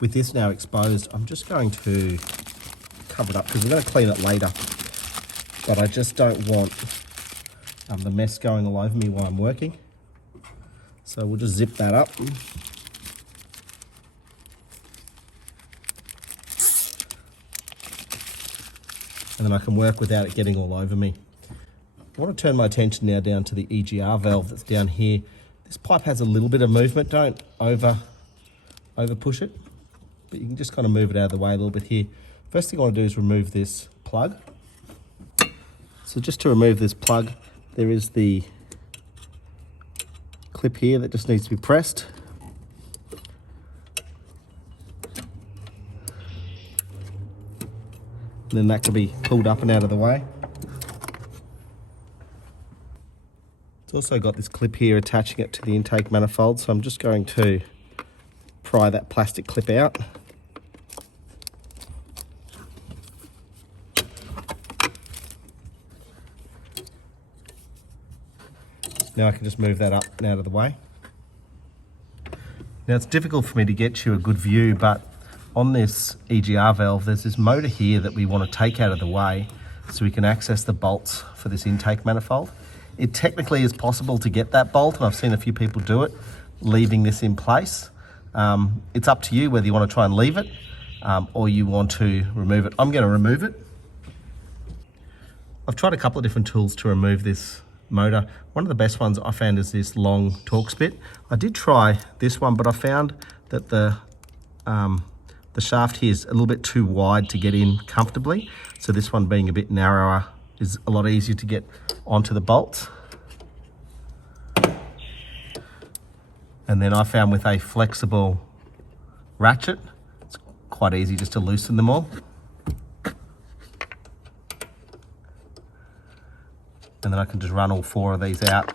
with this now exposed, I'm just going to cover it up because we're going to clean it later. But I just don't want the mess going all over me while I'm working. So we'll just zip that up. And then I can work without it getting all over me. I want to turn my attention now down to the EGR valve that's down here. This pipe has a little bit of movement. Don't over push it, but you can just kind of move it out of the way a little bit here. First thing I want to do is remove this plug. So just to remove this plug, there is the clip here that just needs to be pressed. And then that can be pulled up and out of the way. It's also got this clip here attaching it to the intake manifold, so I'm just going to pry that plastic clip out. Now I can just move that up and out of the way. Now it's difficult for me to get you a good view, but on this EGR valve, there's this motor here that we want to take out of the way so we can access the bolts for this intake manifold. It technically is possible to get that bolt, and I've seen a few people do it, leaving this in place. It's up to you whether you want to try and leave it or you want to remove it. I'm going to remove it. I've tried a couple of different tools to remove this motor. One of the best ones I found is this long Torx bit. I did try this one, but I found that the shaft here is a little bit too wide to get in comfortably. So this one being a bit narrower is a lot easier to get onto the bolts. And then I found with a flexible ratchet, it's quite easy just to loosen them all. And then I can just run all 4 of these out.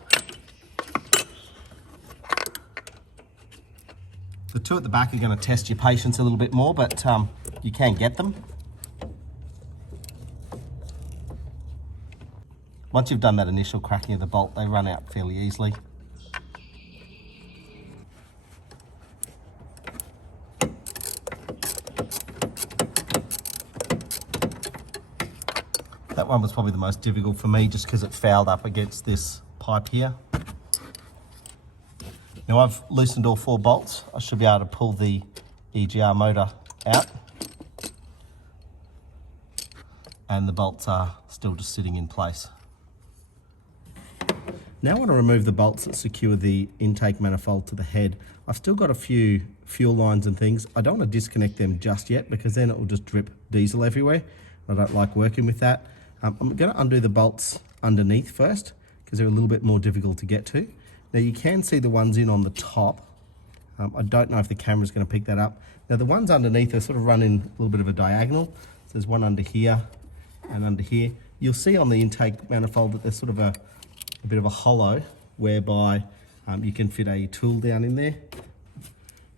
The 2 at the back are going to test your patience a little bit more, but you can get them. Once you've done that initial cracking of the bolt, they run out fairly easily. That one was probably the most difficult for me just because it fouled up against this pipe here. Now I've loosened all 4 bolts. I should be able to pull the EGR motor out. And the bolts are still just sitting in place. Now I want to remove the bolts that secure the intake manifold to the head. I've still got a few fuel lines and things. I don't want to disconnect them just yet because then it will just drip diesel everywhere. I don't like working with that. I'm going to undo the bolts underneath first because they're a little bit more difficult to get to. Now you can see the ones in on the top. I don't know if the camera's going to pick that up. Now the ones underneath are sort of running a little bit of a diagonal. So there's one under here and under here. You'll see on the intake manifold that there's sort of a bit of a hollow whereby you can fit a tool down in there.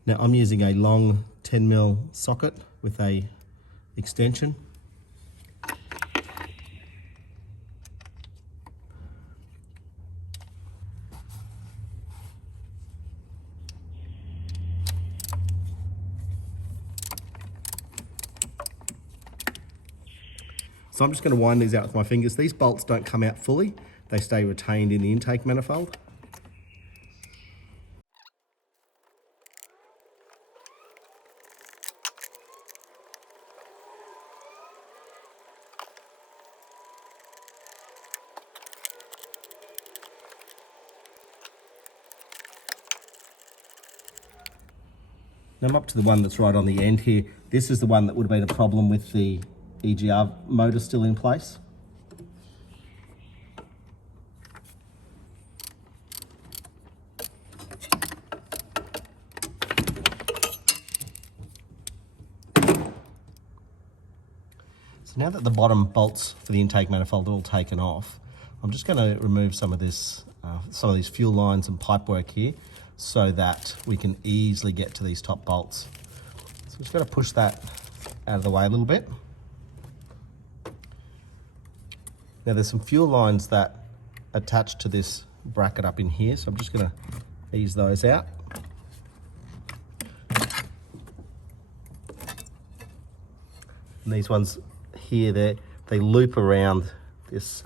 Now I'm using a long 10mm socket with a extension. So I'm just going to wind these out with my fingers. These bolts don't come out fully. They stay retained in the intake manifold. Now I'm up to the one that's right on the end here. This is the one that would have been a problem with the EGR motor still in place. So now that the bottom bolts for the intake manifold are all taken off, I'm just going to remove some of this, some of these fuel lines and pipe work here so that we can easily get to these top bolts. So I'm just going to push that out of the way a little bit. Now there's some fuel lines that attach to this bracket up in here, so I'm just going to ease those out. And these ones here, they loop around this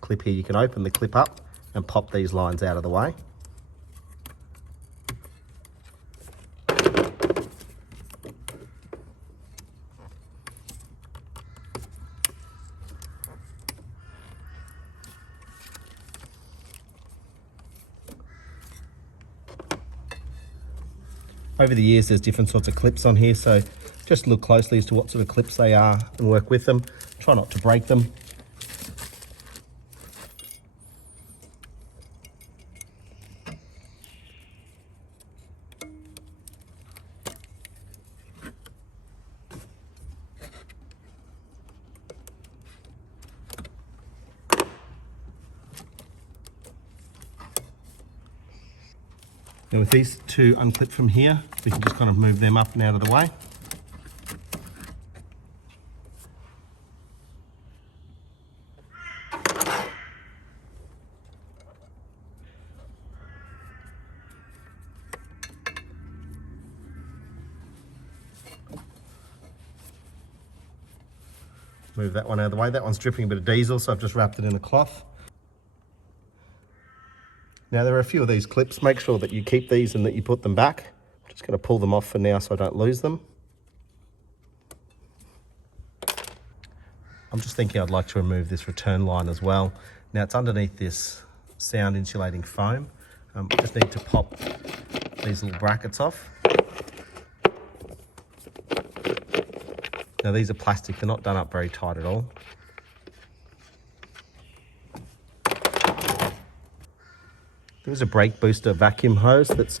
clip here. You can open the clip up and pop these lines out of the way. Over the years, there's different sorts of clips on here, so just look closely as to what sort of clips they are and work with them. Try not to break them. Now with these two unclipped from here, we can just kind of move them up and out of the way. Move that one out of the way. That one's dripping a bit of diesel, so I've just wrapped it in a cloth. Now there are a few of these clips. Make sure that you keep these and that you put them back. I'm just going to pull them off for now so I don't lose them. I'm just thinking I'd like to remove this return line as well. Now it's underneath this sound insulating foam. I just need to pop these little brackets off. Now these are plastic, they're not done up very tight at all. There's a brake booster vacuum hose that's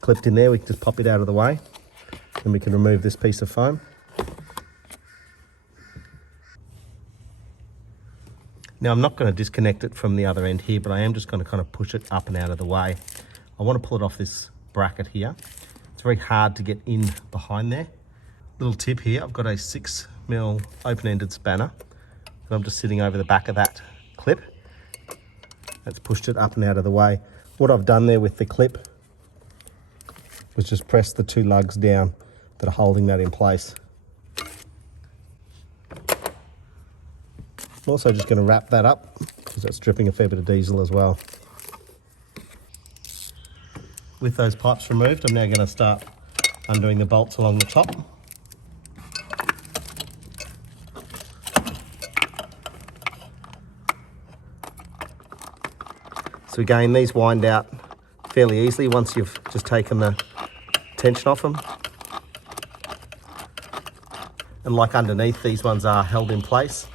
clipped in there. We can just pop it out of the way and we can remove this piece of foam. Now I'm not going to disconnect it from the other end here, but I am just going to kind of push it up and out of the way. I want to pull it off this bracket here. It's very hard to get in behind there. Little tip here, I've got a 6mm open-ended spanner and I'm just sitting over the back of that clip. That's pushed it up and out of the way. What I've done there with the clip was just press the two lugs down that are holding that in place. I'm also just going to wrap that up because that's dripping a fair bit of diesel as well. With those pipes removed, I'm now going to start undoing the bolts along the top. So again, these wind out fairly easily once you've just taken the tension off them. And like underneath, these ones are held in place.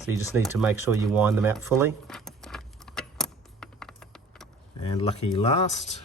So you just need to make sure you wind them out fully. And lucky last.